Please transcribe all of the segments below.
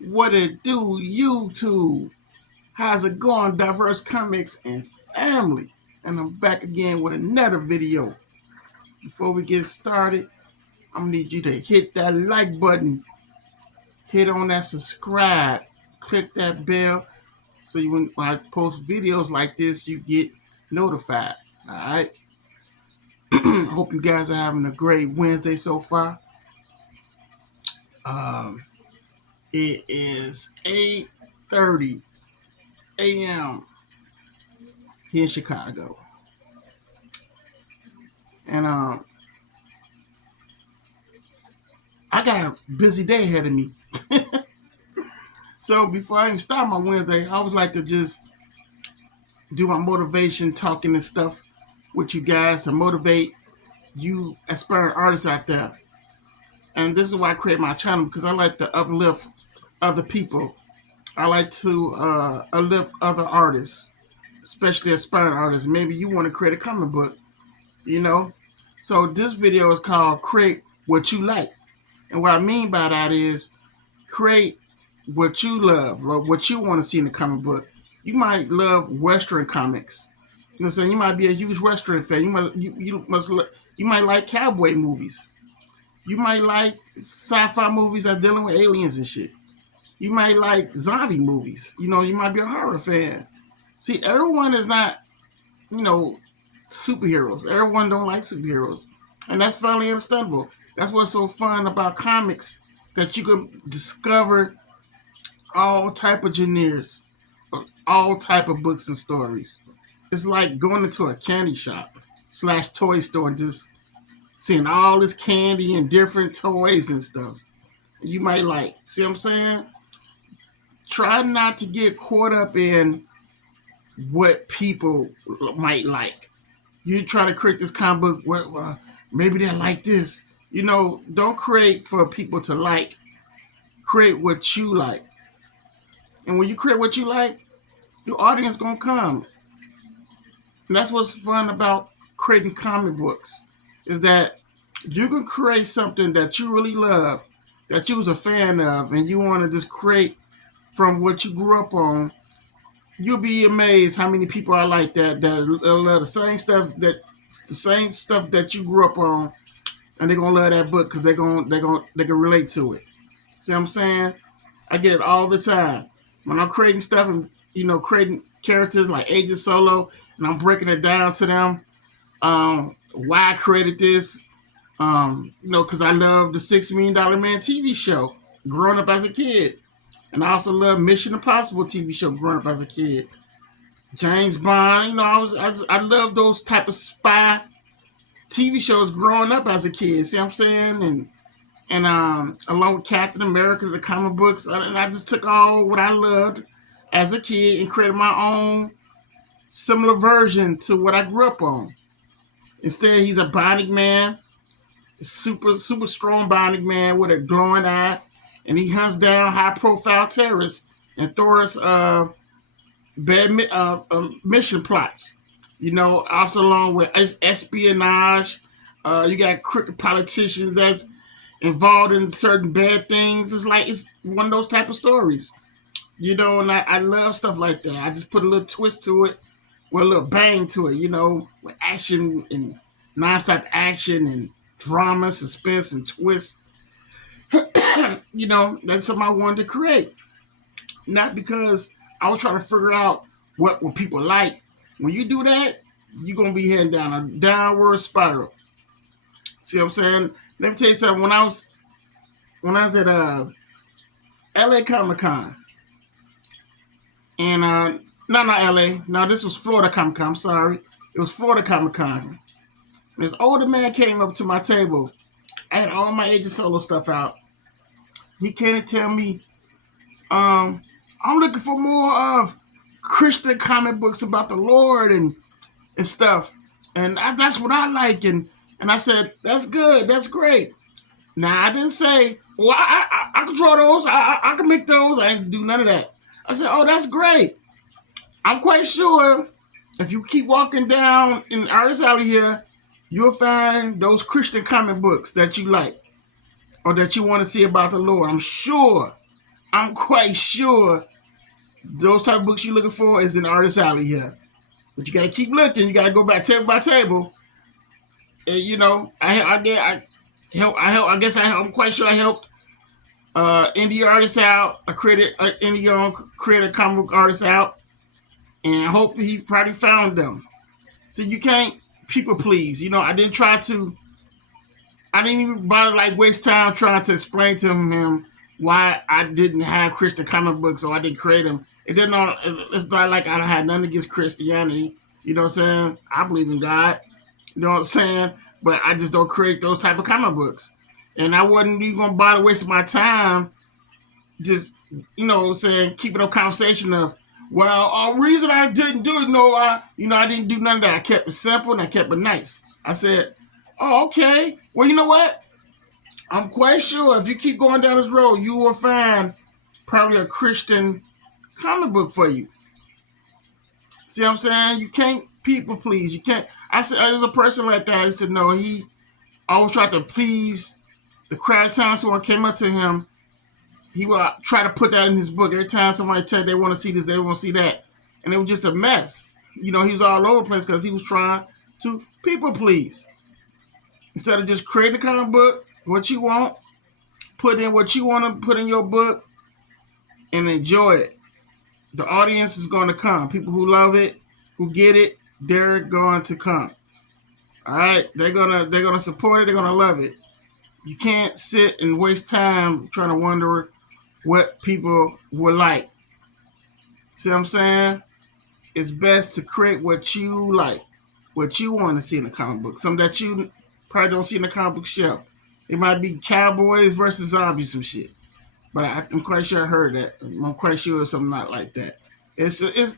What it do, YouTube? How's it going, Diverse Comics and family? And I'm back again with another video. Before we get started, I'm gonna need you to hit that like button, hit on that subscribe, click that bell, so when I post videos like this, you get notified. All right. Hope you guys are having a great Wednesday so far. Um, it is 8:30 a.m. here in Chicago. And I got a busy day ahead of me. So before I even start my Wednesday, I always like to just do my motivation talking and stuff with you guys to motivate you aspiring artists out there. And this is why I create my channel, because I like to uplift other people. I like to uplift other artists, especially aspiring artists. Maybe you want to create a comic book, you know? So this video is called Create What You Like. And what I mean by that is create what you love, or what you want to see in the comic book. You might love Western comics. You know what I'm saying? You might be a huge Western fan. You might like cowboy movies. You might like sci-fi movies that are dealing with aliens and shit. You might like zombie movies. You might be a horror fan. See, everyone is not, superheroes. Everyone don't like superheroes. And that's finally understandable. That's what's so fun about comics, that you can discover all type of genres, all type of books and stories. It's like going into a candy shop / toy store and just seeing all this candy and different toys and stuff. You might like. See what I'm saying? Try not to get caught up in what people might like. You try to create this comic book, well, maybe they like this. Don't create for people to like. Create what you like. And when you create what you like, your audience gonna come. And that's what's fun about creating comic books, is that you can create something that you really love, that you was a fan of, and you want to just create from what you grew up on. You'll be amazed how many people are like that love the same stuff that you grew up on, and they're gonna love that book because they can relate to it. See what I'm saying? I get it all the time when I'm creating stuff and creating characters like Agent Solo, and I'm breaking it down to them. Why I created this, because I love the $6 Million Man TV show growing up as a kid, and I also love Mission Impossible TV show growing up as a kid. James Bond, I love those type of spy TV shows growing up as a kid. See what I'm saying? And along with Captain America, the comic books, and I just took all what I loved as a kid and created my own similar version to what I grew up on. Instead, he's a bionic man, super strong bionic man with a glowing eye, and he hunts down high-profile terrorists and thwarts bad mission plots. Also along with espionage, you got crooked politicians that's involved in certain bad things. It's one of those type of stories. And I love stuff like that. I just put a little twist to it, with a little bang to it, with action and nonstop action and drama, suspense, and twist. That's something I wanted to create. Not because I was trying to figure out what people like. When you do that, you're going to be heading down a downward spiral. See what I'm saying? Let me tell you something. When I was at LA Comic Con, and no, not LA. No, this was Florida Comic Con. I'm sorry. It was Florida Comic Con. This older man came up to my table. I had all my Agent Solo stuff out. He came to tell me, I'm looking for more of Christian comic books about the Lord and stuff. And that's what I like. And I said, that's good. That's great. Now, I didn't say, well, I can draw those. I can make those. I didn't do none of that. I said, oh, that's great. I'm quite sure if you keep walking down in Artist Alley here, you'll find those Christian comic books that you like or that you want to see about the Lord. I'm sure I'm quite sure those type of books you're looking for is in Artist Alley here. But you got to keep looking. You got to go back table by table. And, you know, I guess I'm quite sure I helped indie artists out. I created created comic book artists out, and I hope he probably found them. So you can't people please. You know, I didn't try to. I didn't even bother like waste time trying to explain to him why I didn't have Christian comic books or I didn't create them. It didn't. It's not like I had nothing against Christianity. You know what I'm saying? I believe in God. You know what I'm saying? But I just don't create those type of comic books. And I wasn't even gonna bother wasting my time just, you know what I'm saying, keeping a conversation of, well, the reason I didn't do it, I didn't do none of that. I kept it simple and I kept it nice. I said, oh, okay. Well, you know what? I'm quite sure if you keep going down this road, you will find probably a Christian comic book for you. See what I'm saying? You can't people please. You can't. I said, there's a person like that. I used to know. He always tried to please the crowd. Time someone came up to him, he would try to put that in his book. Every time somebody said they want to see this, they want to see that. And it was just a mess. You know, he was all over the place because he was trying to people please. Instead of just creating a comic book, what you want, put in what you want to put in your book, and enjoy it. The audience is going to come. People who love it, who get it, they're going to come. All right, they're gonna support it. They're gonna love it. You can't sit and waste time trying to wonder what people would like. See what I'm saying? It's best to create what you like, what you want to see in a comic book. Something that you probably don't see in the comic book shelf. It might be cowboys versus zombies, some shit. But I'm quite sure I heard that. I'm quite sure it's something not like that.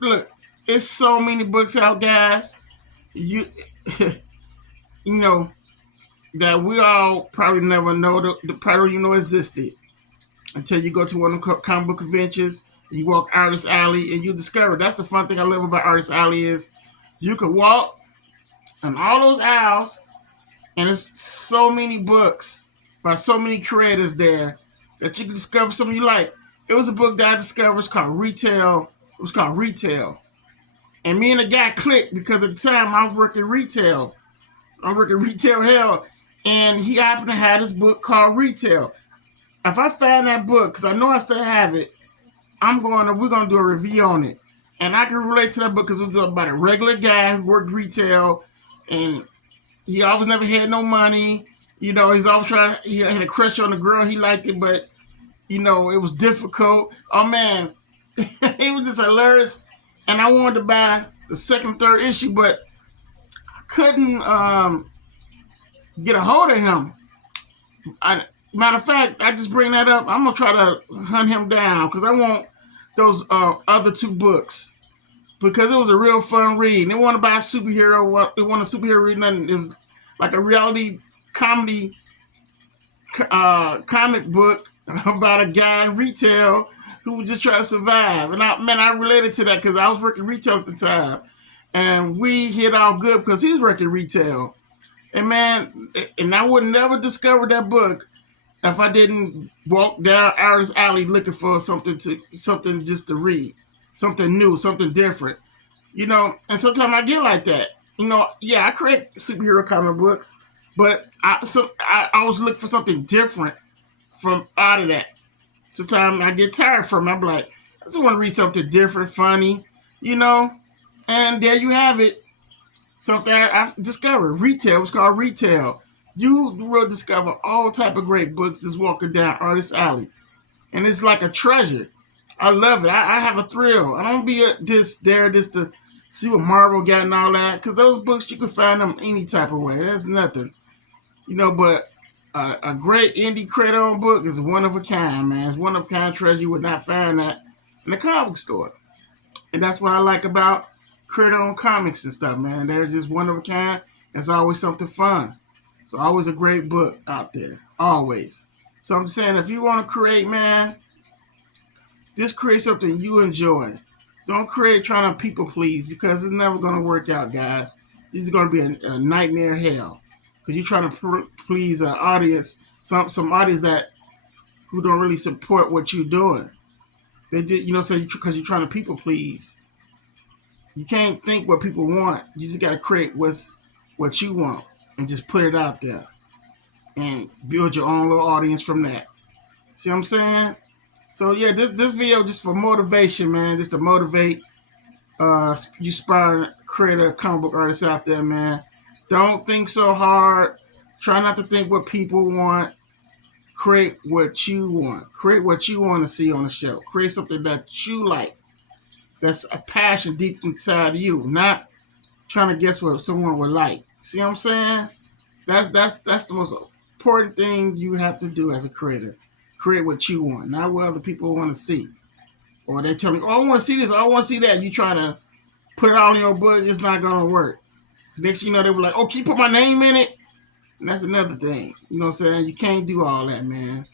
Look, it's so many books out, guys. You you know that we all probably never know probably you know existed until you go to one of the comic book conventions. You walk Artist Alley and you discover. That's the fun thing I love about Artist Alley is you could walk on all those aisles and there's so many books by so many creators there that you can discover something you like. It was a book that I discovered. It's called Retail. It was called Retail. And me and the guy clicked because at the time I was working retail. I was working retail hell. And he happened to have this book called Retail. If I find that book, because I know I still have it, we're going to do a review on it. And I can relate to that book because it was about a regular guy who worked retail and he always never had no money. You know, he had a crush on the girl. He liked it, but, you know, it was difficult. Oh, man. It was just hilarious. And I wanted to buy the second, third issue, but I couldn't get a hold of him. Matter of fact, I just bring that up. I'm going to try to hunt him down because I want those other two books. Because it was a real fun read. They want to buy a superhero. They want a superhero read. Nothing. It was like a reality comedy comic book about a guy in retail who was just trying to survive. And I related to that because I was working retail at the time. And we hit off good because he was working retail. And man, and I would never discover that book if I didn't walk down Artist Alley looking for something just to read. Something new, something different. You know, and sometimes I get like that. You know, yeah, I create superhero comic books, but I always look for something different from out of that. Sometimes I get tired from it. I'm like, I just want to read something different, funny, you know? And there you have it. Something I discovered. Retail. It's called Retail. You will discover all type of great books just walking down Artist Alley. And it's like a treasure. I love it. I have a thrill. I don't be just to see what Marvel got and all that. Because those books, you can find them any type of way. That's nothing. You know, but a great indie creator-owned book is one of a kind, man. It's one of a kind treasure. You would not find that in a comic store. And that's what I like about creator-owned comics and stuff, man. They're just one of a kind. There's always something fun. It's always a great book out there. Always. So I'm saying, if you want to create, man, just create something you enjoy. Don't create trying to people please because it's never going to work out, guys. It's going to be a nightmare hell because you're trying to please an audience, some audience who don't really support what you're doing. They did, so because you're trying to people please, you can't think what people want. You just got to create what you want and just put it out there and build your own little audience from that. See what I'm saying? So yeah, this video just for motivation, man. Just to motivate you aspiring creator, comic book artists out there, man. Don't think so hard. Try not to think what people want. Create what you want. Create what you want to see on the show. Create something that you like. That's a passion deep inside of you. Not trying to guess what someone would like. See what I'm saying? That's the most important thing you have to do as a creator. Create what you want, not what other people want to see. Or they're telling you, oh, I want to see this, or I want to see that. You trying to put it all in your book, it's not going to work. Next you know, they were like, oh, can you put my name in it? And that's another thing. You know what I'm saying? You can't do all that, man.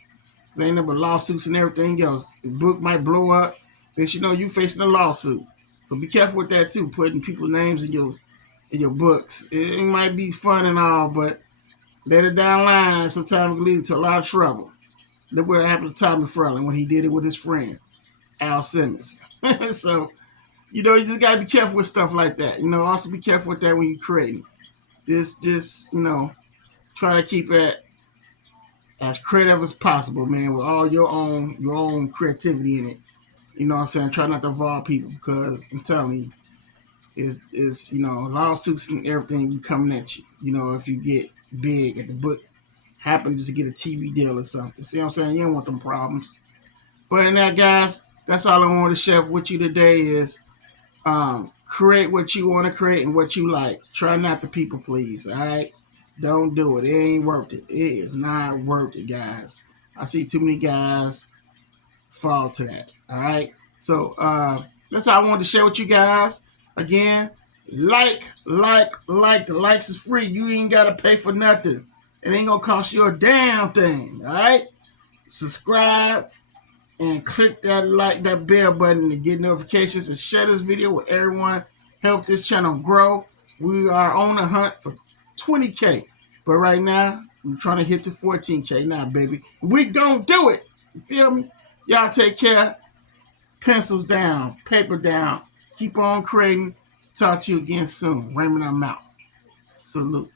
There ain't never lawsuits and everything else. The book might blow up. Next you know, you facing a lawsuit. So be careful with that too, putting people's names in your books. It might be fun and all, but later down the line, sometimes it can lead to a lot of trouble. Look what happened to Tommy Ferlin when he did it with his friend, Al Simmons. So, you just got to be careful with stuff like that. Also be careful with that when you're creating. Just try to keep it as creative as possible, man, with all your own creativity in it. You know what I'm saying? Try not to involve people because I'm telling you, is lawsuits and everything coming at you. If you get big at the book, happen just to get a TV deal or something. See what I'm saying? You don't want them problems. But in that, guys, that's all I wanted to share with you today is create what you want to create and what you like. Try not to people please, all right? Don't do it. It ain't worth it. It is not worth it, guys. I see too many guys fall to that, all right? So that's all I wanted to share with you guys. Again, like. The likes is free. You ain't got to pay for nothing. It ain't going to cost you a damn thing, all right? Subscribe and click that bell button to get notifications and share this video with everyone. Help this channel grow. We are on a hunt for 20K. But right now, we're trying to hit to 14K now, baby. We gonna do it. You feel me? Y'all take care. Pencils down, paper down. Keep on creating. Talk to you again soon. Raymond, I'm out. Salute.